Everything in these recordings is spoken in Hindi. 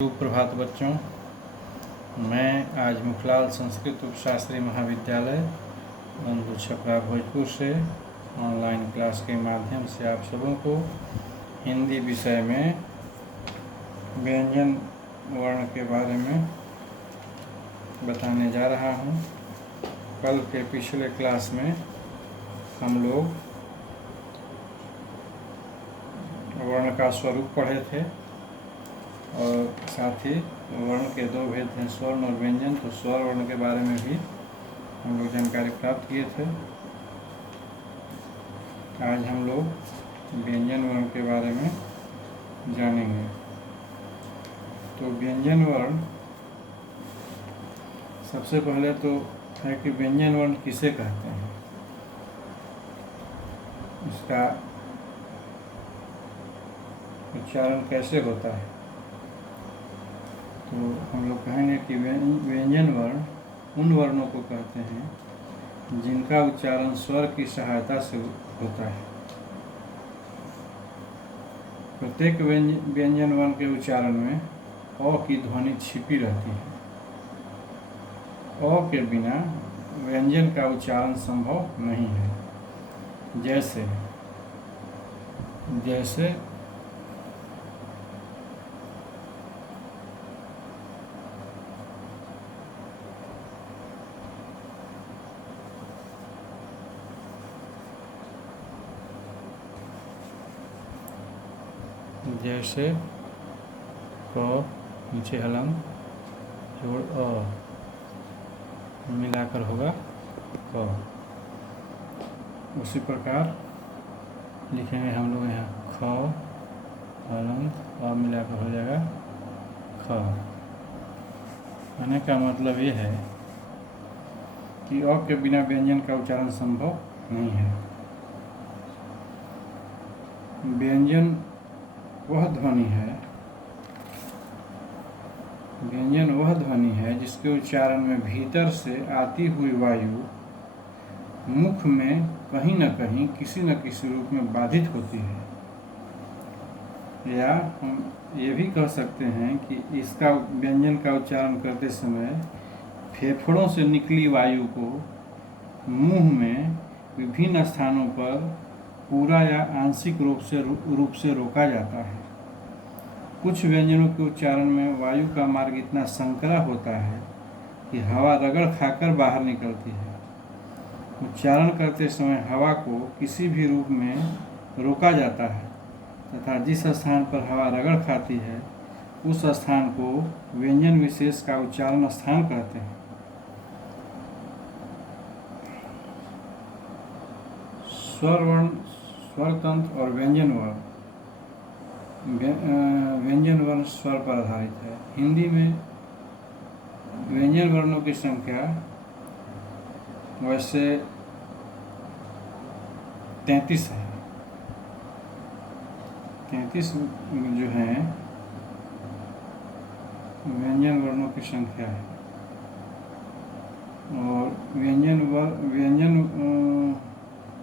सुप्रभात बच्चों, मैं आज मुखलाल संस्कृत उपशास्त्री महाविद्यालय बंधु छपरा भोजपुर से ऑनलाइन क्लास के माध्यम से आप सबों को हिंदी विषय में व्यंजन वर्ण के बारे में बताने जा रहा हूँ। कल के पिछले क्लास में हम लोग वर्ण का स्वरूप पढ़े थे और साथ ही वर्ण के दो भेद हैं, स्वर्ण और व्यंजन। तो स्वर वर्ण के बारे में भी हम लोग जानकारी प्राप्त किए थे। आज हम लोग व्यंजन वर्ण के बारे में जानेंगे। तो व्यंजन वर्ण सबसे पहले तो है कि व्यंजन वर्ण किसे कहते हैं, इसका उच्चारण कैसे होता है। तो हम लोग कहेंगे कि व्यंजन वर्ण उन वर्णों को कहते हैं जिनका उच्चारण स्वर की सहायता से होता है। प्रत्येक व्यंजन वर्ण के उच्चारण में अ की ध्वनि छिपी रहती है। अ के बिना व्यंजन का उच्चारण संभव नहीं है। जैसे जैसे जैसे क नीचे हलंग जोड़ अ मिलाकर होगा क। उसी प्रकार लिखेंगे हम लोग यहाँ ख हलंग अ मिलाकर हो जाएगा ख। कहने का मतलब ये है कि अ के बिना व्यंजन का उच्चारण संभव नहीं है। व्यंजन वह ध्वनि है जिसके उच्चारण में भीतर से आती हुई वायु मुख में कहीं न कहीं किसी न किसी रूप में बाधित होती है। या हम ये भी कह सकते हैं कि इसका व्यंजन का उच्चारण करते समय फेफड़ों से निकली वायु को मुंह में विभिन्न स्थानों पर पूरा या आंशिक रूप से रोका जाता है। कुछ व्यंजनों के उच्चारण में वायु का मार्ग इतना संकरा होता है कि हवा रगड़ खाकर बाहर निकलती है। उच्चारण करते समय हवा को किसी भी रूप में रोका जाता है तथा जिस स्थान पर हवा रगड़ खाती है उस स्थान को व्यंजन विशेष का उच्चारण स्थान कहते हैं। स्वर वर्ण, स्वर तंत्र और व्यंजन वर्ण। व्यंजन वर्ण स्वर पर आधारित है। हिंदी में व्यंजन वर्णों की संख्या वैसे 33 है। 33 जो है व्यंजन वर्णों की संख्या है। और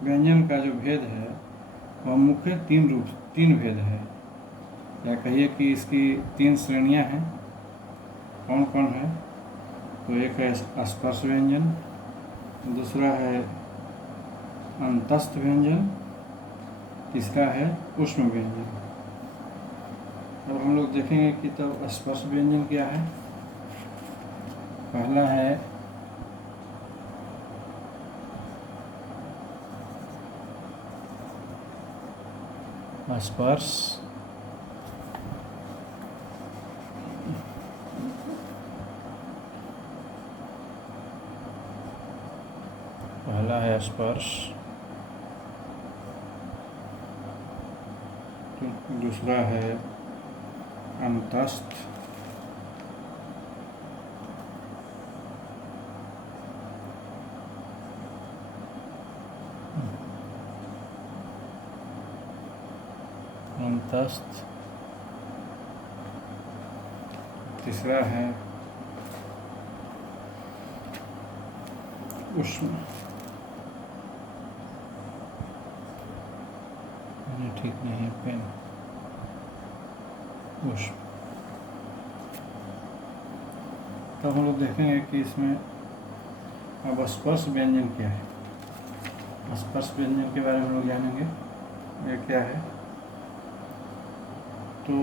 व्यंजन का जो भेद है वह मुख्य तीन भेद है। या कहिए कि इसकी 3 श्रेणियां हैं। कौन कौन है? तो एक है स्पर्श व्यंजन, दूसरा है अंतस्थ व्यंजन, तीसरा है ऊष्म व्यंजन। अब हम लोग देखेंगे कि तब स्पर्श व्यंजन क्या है। पहला है स्पर्श, पहला है स्पर्श, दूसरा है अंतस्थ, तीसरा है ऊष्म। ठीक नहीं है पेन। ऊष्म। तो हम लोग देखेंगे कि इसमें अब स्पर्श व्यंजन क्या है। स्पर्श व्यंजन के बारे में हम लोग जानेंगे ये क्या है। तो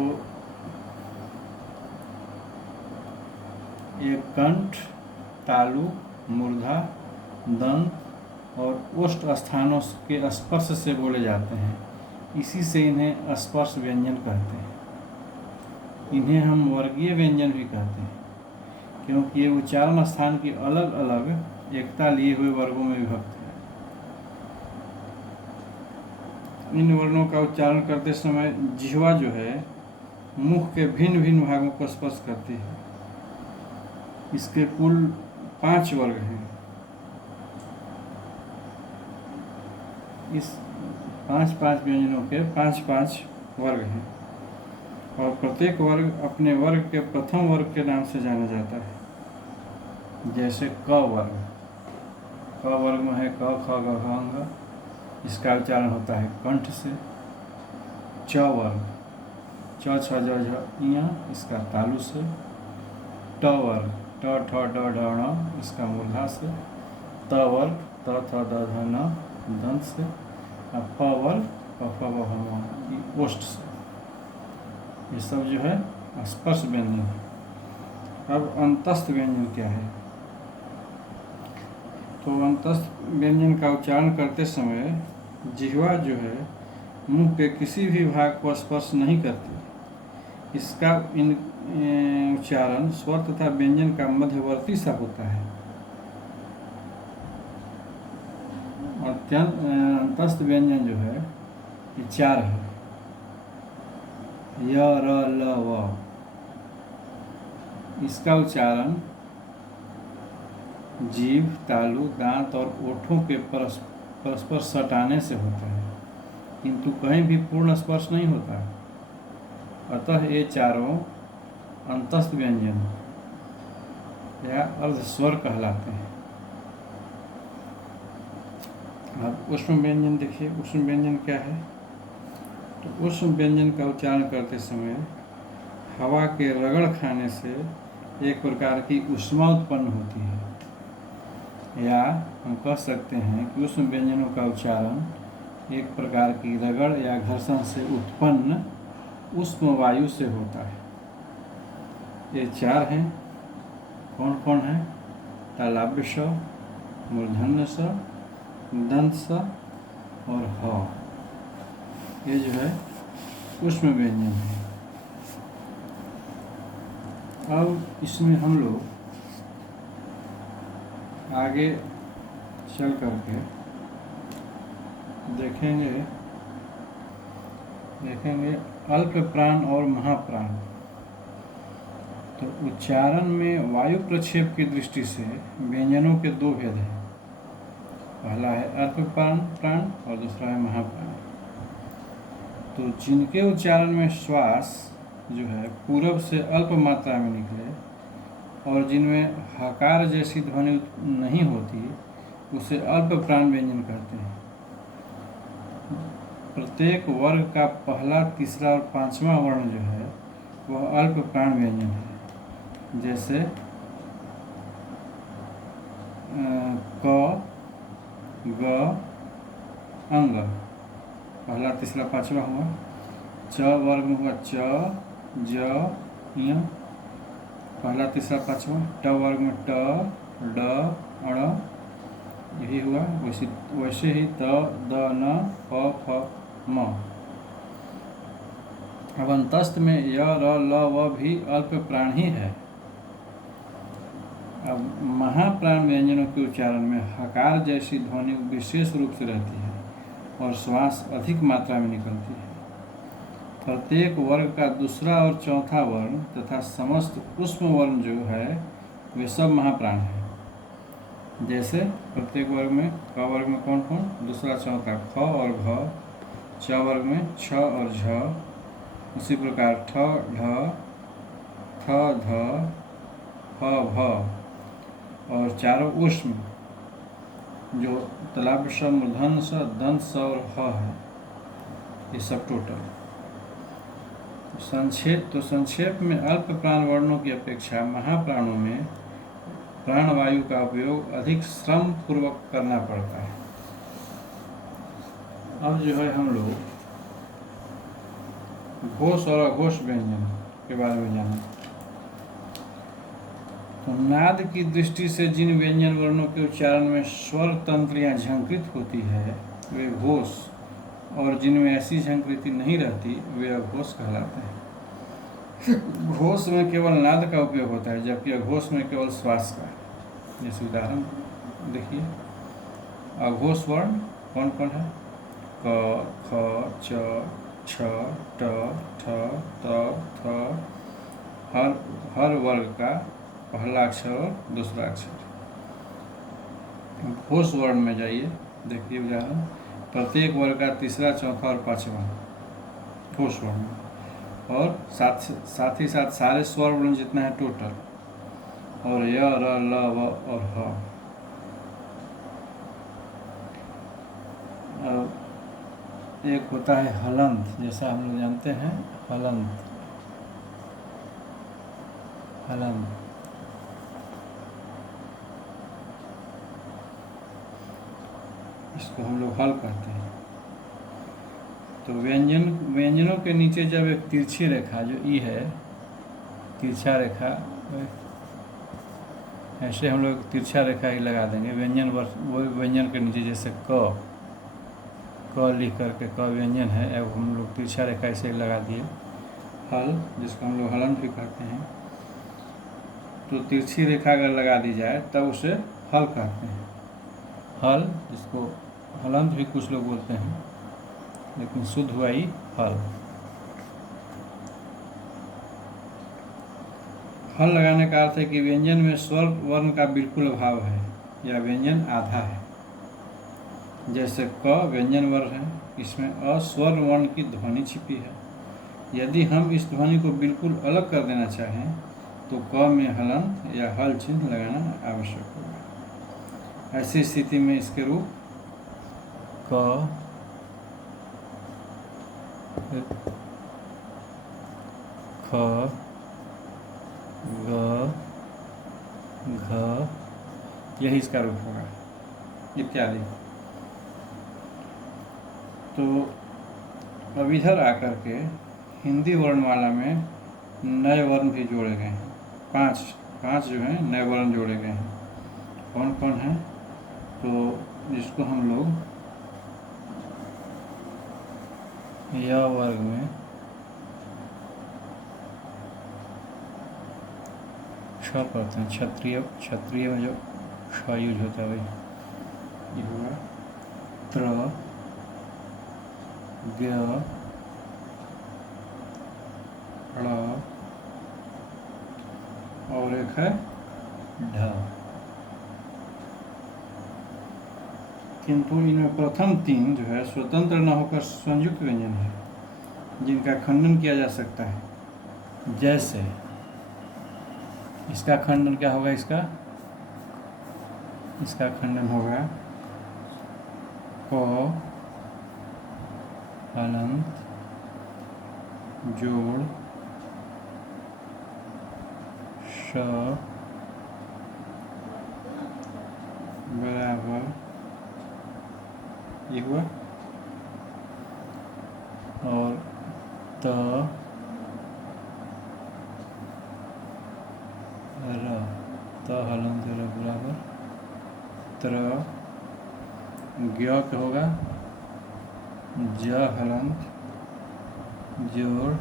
ये कंठ, तालु, मूर्धा, दंत और ओष्ठ स्थानों के स्पर्श से बोले जाते हैं। इसी से इन्हें स्पर्श व्यंजन कहते हैं। इन्हें हम वर्गीय व्यंजन भी कहते हैं, क्योंकि ये उच्चारण स्थान की अलग अलग एकता लिए हुए वर्गों में विभक्त है। इन वर्णों का उच्चारण करते समय जिह्वा जो है मुख के भिन्न भिन्न भागों को स्पर्श करती है। इसके कुल 5 वर्ग हैं। इस 5 व्यंजनों के 5 वर्ग हैं और प्रत्येक वर्ग अपने वर्ग के प्रथम वर्ग के नाम से जाना जाता है। जैसे क वर्ग, क वर्ग में है क ख ग घ अंग, इसका उच्चारण होता है कंठ से। च वर्ग, च छ ज झ ञ, इसका तालु से। ट वर्ग, ट ठ ड ढ ण, इसका मूर्धा से। त वर्ग, त थ द ध न, दंत से। और प वर्ग, प फ ब भ म, ओष्ठ से। ये सब जो है स्पर्श व्यंजन है। अब अंतस्थ व्यंजन क्या है? तो अंतस्थ व्यंजन का उच्चारण करते समय जिह्वा जो है मुंह के किसी भी भाग को स्पर्श नहीं करती। इसका उच्चारण स्वर तथा व्यंजन का मध्यवर्ती सा होता है। अंतस्थ व्यंजन जो है ये 4 है। य, र, ल, व। इसका उच्चारण जीभ, तालु, दांत और ओठों के परस्पर सटाने से होता है, किंतु कहीं भी पूर्ण स्पर्श नहीं होता। अतः ये चारों अंतस्थ व्यंजन या अर्धस्वर कहलाते हैं। अब ऊष्म व्यंजन देखिए, ऊष्म व्यंजन क्या है? तो ऊष्म व्यंजन का उच्चारण करते समय हवा के रगड़ खाने से एक प्रकार की ऊष्मा उत्पन्न होती है, या हम कह सकते हैं कि ऊष्म व्यंजनों का उच्चारण एक प्रकार की रगड़ या घर्षण से उत्पन्न ऊष्म वायु से होता है। ये 4 हैं। कौन कौन है? तालव्य स, मूर्धन्य स, दंत स और ह। ये जो है ऊष्म व्यंजन है। अब इसमें हम लोग आगे चल करके देखेंगे अल्प प्राण और महाप्राण। तो उच्चारण में वायु प्रक्षेप की दृष्टि से व्यंजनों के 2 भेद हैं। पहला है अल्प प्राण और दूसरा है महाप्राण। तो जिनके उच्चारण में श्वास जो है पूरब से अल्प मात्रा में निकले और जिनमें हकार जैसी ध्वनि नहीं होती, उसे अल्प प्राण व्यंजन कहते हैं। प्रत्येक वर्ग का पहला, तीसरा और 5वां वर्ण जो है वह अल्प प्राण व्यंजन है। जैसे क, ग, अंग, पहला, तीसरा, 5वां हुआ। च वर्ग में हुआ च, ज, ञ, पहला, तीसरा, 5वां। ट वर्ग में ट, ड, अण, यही हुआ। वैसे ही त, द, न, प, फ, म। अब अंतस्थ में य, र, ल, व भी अल्प प्राण ही है। अब महाप्राण व्यंजनों के उच्चारण में हकार जैसी ध्वनि विशेष रूप से रहती है और श्वास अधिक मात्रा में निकलती है। प्रत्येक वर्ग का दूसरा और चौथा वर्ण तथा समस्त ऊष्म वर्ण जो है वे सब महाप्राण हैं। जैसे प्रत्येक वर्ग में क वर्ग में कौन कौन? दूसरा, चौथा ख और घ। च वर्ग में छ और झ। उसी प्रकार ठ, ढ, थ, ध, फ, भ और चारों ऊष्म जो तालव्य स, मूर्धन्य स, दंत स और ह है, ये सब टोटल। संक्षेप में अल्प प्राण वर्णों की अपेक्षा महाप्राणों में प्राणवायु का उपयोग अधिक श्रम पूर्वक करना पड़ता है। अब जो है हम लोग घोष और अघोष व्यंजन के बारे में जानें। तो नाद की दृष्टि से जिन व्यंजन वर्णों के उच्चारण में स्वर तंत्र या झंकृत होती है वे घोष, और जिनमें ऐसी झंकृति नहीं रहती वे अघोष कहलाते हैं। घोष में केवल नाद का उपयोग होता है, जबकि अघोष में केवल श्वास का। जैसे उदाहरण देखिए, अघोष वर्ण कौन कौन है? क, ख, च, छ, ट, ठ, त, थ। हर वर्ग का पहला अक्षर और दूसरा अक्षर। घोष वर्ण में जाइए, देखिए उदाहरण, प्रत्येक वर्ग का तीसरा, चौथा और पांचवा घोष वर्ण में, और साथ ही साथ सारे स्वर वर्ण जितना है टोटल, और य, र, ल, व और ह। एक होता है हलंत, जैसा हम लोग जानते हैं हलंत, इसको हम लोग हल कहते हैं। तो व्यंजनों के नीचे जब एक तिरछी रेखा जो ई है, तिरछा रेखा, ऐसे हम लोग तिरछा रेखा ही लगा देंगे वो व्यंजन के नीचे। जैसे क लिख करके क व्यंजन है, अब हम लोग तिरछा रेखा ऐसे ही लगा दिए। हल, जिसको हम लोग हलंत भी कहते हैं, तो तिरछी रेखा अगर लगा दी जाए तब उसे हल कहते हैं। हल, जिसको हलंत भी कुछ लोग बोलते हैं, लेकिन शुद्ध हुआ ही हल। हल लगाने का अर्थ है कि व्यंजन में स्वर वर्ण का बिल्कुल अभाव है या व्यंजन आधा है। जैसे क व्यंजन वर्ण है, इसमें अस्वर वर्ण की ध्वनि छिपी है। यदि हम इस ध्वनि को बिल्कुल अलग कर देना चाहें तो क में हलंत या हल चिन्ह लगाना आवश्यक होगा। ऐसी स्थिति में इसके रूप क, ख, ग, घ, यही इसका रूप होगा, इत्यादि। तो अब इधर आकर के हिंदी वर्णमाला में नए वर्ण भी जोड़े गए हैं। पांच जो हैं नए वर्ण जोड़े गए हैं। कौन कौन है? तो जिसको हम लोग य वर्ग में क्ष कहते हैं। क्षत्रिय में जो क्ष यूज होता है वही ये हुआ। त्र, ज्ञ, ण, और एक है ढ। किंतु इनमें प्रथम तीन जो है स्वतंत्र न होकर संयुक्त व्यंजन है, जिनका खंडन किया जा सकता है। जैसे इसका खंडन क्या होगा? इसका खंडन होगा क, हलंत, जोड़, श बराबर ये हुआ, और त, र, त हलंत र बराबर त्र, ज्ञ क्या होगा? ज हलंत, जोड़,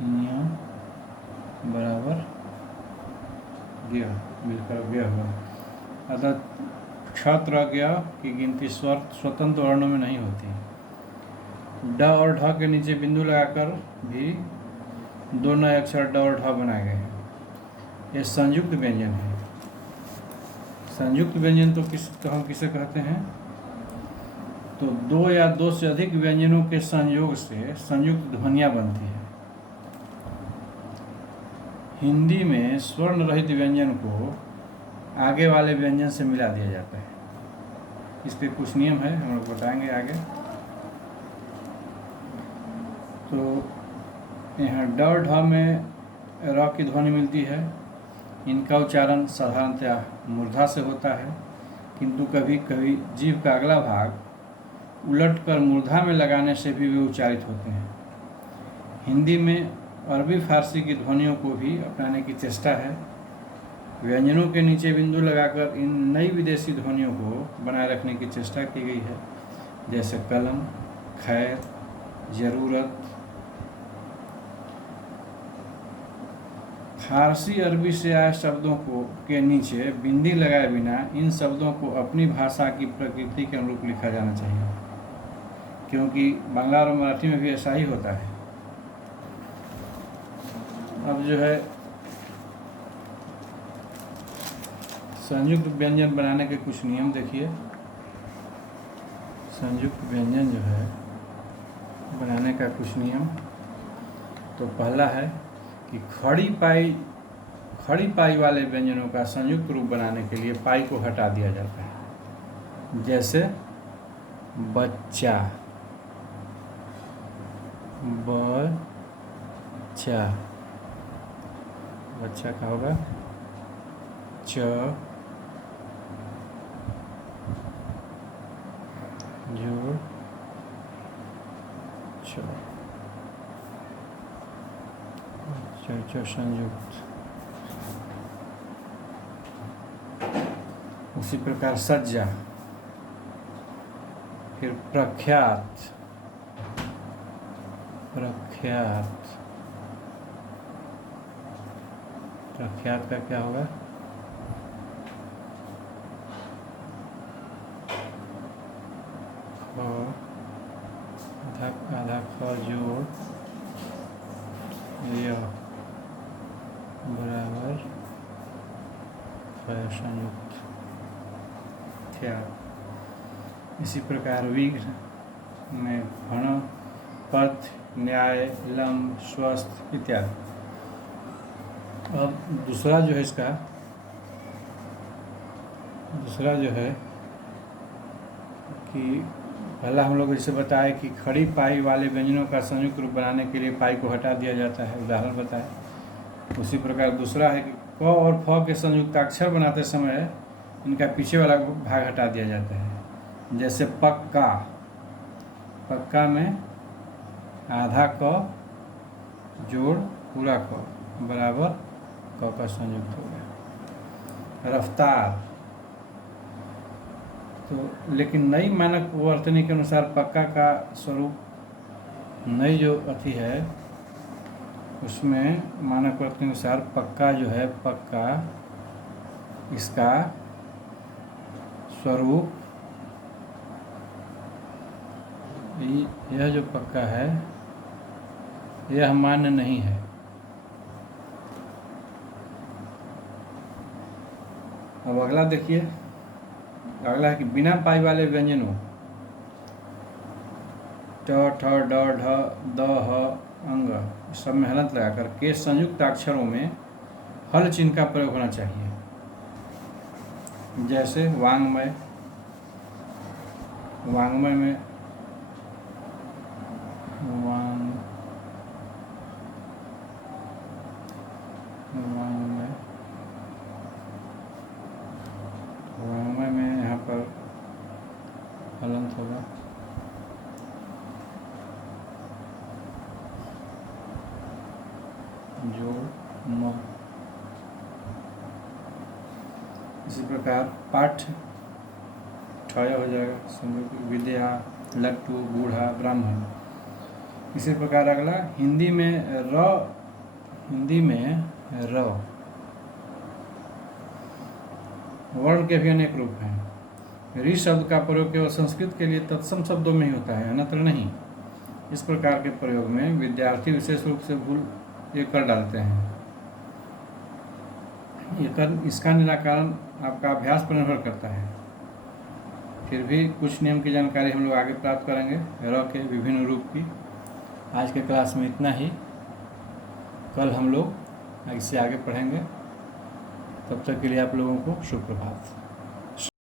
ञ बराबर ज्ञ, मिलकर ज्ञ हुआ। अतः क्षत्र ज्ञ की गिनती स्वतंत्र वर्णों में नहीं होती। ड और ढ के नीचे बिंदु लगाकर भी दो नए अक्षर ड और ढ बनाए गए हैं। ये संयुक्त व्यंजन है। संयुक्त व्यंजन तो हम किसे कहते हैं? तो दो या दो से अधिक व्यंजनों के संयोग से संयुक्त ध्वनियाँ बनती है। हिंदी में स्वर्ण रहित व्यंजन को आगे वाले व्यंजन से मिला दिया जाता है। इसके कुछ नियम है, हम लोग बताएंगे आगे। तो यहाँ ड और ढ में र की ध्वनि मिलती है, इनका उच्चारण साधारणतः मूर्धा से होता है, किंतु कभी कभी जीभ का अगला भाग उलटकर मूर्धा में लगाने से भी वे उच्चारित होते हैं। हिंदी में अरबी फारसी की ध्वनियों को भी अपनाने की चेष्टा है। व्यंजनों के नीचे बिंदु लगाकर इन नई विदेशी ध्वनियों को बनाए रखने की चेष्टा की गई है, जैसे कलम, खैर, ज़रूरत। फारसी अरबी से आए शब्दों को के नीचे बिंदी लगाए बिना इन शब्दों को अपनी भाषा की प्रकृति के अनुरूप लिखा जाना चाहिए, क्योंकि बांग्ला और मराठी में भी ऐसा ही होता है। अब जो है संयुक्त व्यंजन बनाने के कुछ नियम देखिए। संयुक्त व्यंजन जो है बनाने का कुछ नियम, तो पहला है कि खड़ी पाई वाले व्यंजनों का संयुक्त रूप बनाने के लिए पाई को हटा दिया जाता है, जैसे बच्चा, बच्चा का होगा च, जोड़ च संयुक्त। उसी प्रकार सज्जा, फिर प्रख्यात का क्या होगा आधा ख जोड़ बराबर संयुक्त ख्या। इसी प्रकार विघ्न में घण, पथ, न्याय, लंब, स्वस्थ इत्यादि। अब दूसरा जो है कि पहला हम लोग जैसे बताए कि खड़ी पाई वाले व्यंजनों का संयुक्त रूप बनाने के लिए पाई को हटा दिया जाता है, उदाहरण बताए। उसी प्रकार दूसरा है कि क और फ के संयुक्ताक्षर बनाते समय इनका पीछे वाला भाग हटा दिया जाता है, जैसे पक्का में आधा क जोड़ पूरा क बराबर क का संयुक्त हो गया। रफ्तार, तो लेकिन नई मानक वर्तनी के अनुसार पक्का का स्वरूप, नई जो अथी है उसमें मानक वर्तनी के अनुसार पक्का जो है, पक्का इसका स्वरूप, यह जो पक्का है यह मान्य नहीं है। अब अगला देखिए, अगला है कि बिना पाई वाले व्यंजनों ट, ठ, ड, ढ, द, ह, अंग सब में हलंत लगाकर के संयुक्त अक्षरों में हल चिन्ह का प्रयोग होना चाहिए, जैसे वांग्मय में वांग्मय में यहाँ पर हलंत होगा। जोड़ न। इसी प्रकार पाठ ठय हो जाएगा, विद्या, लट्टू, बूढ़ा, ब्राह्मण। इसी प्रकार अगला हिंदी में र वर्ण के भी अनेक रूप हैं। रि शब्द का प्रयोग केवल संस्कृत के लिए तत्सम शब्दों में ही होता है, अन्यत्र नहीं। इस प्रकार के प्रयोग में विद्यार्थी विशेष रूप से भूल ये कर डालते हैं। इसका निराकरण आपका अभ्यास पर निर्भर करता है। फिर भी कुछ नियम की जानकारी हम लोग आगे प्राप्त करेंगे र के विभिन्न रूप की। आज के क्लास में इतना ही, कल हम लोग इससे आगे पढ़ेंगे। तब तक के लिए आप लोगों को शुभ प्रभात।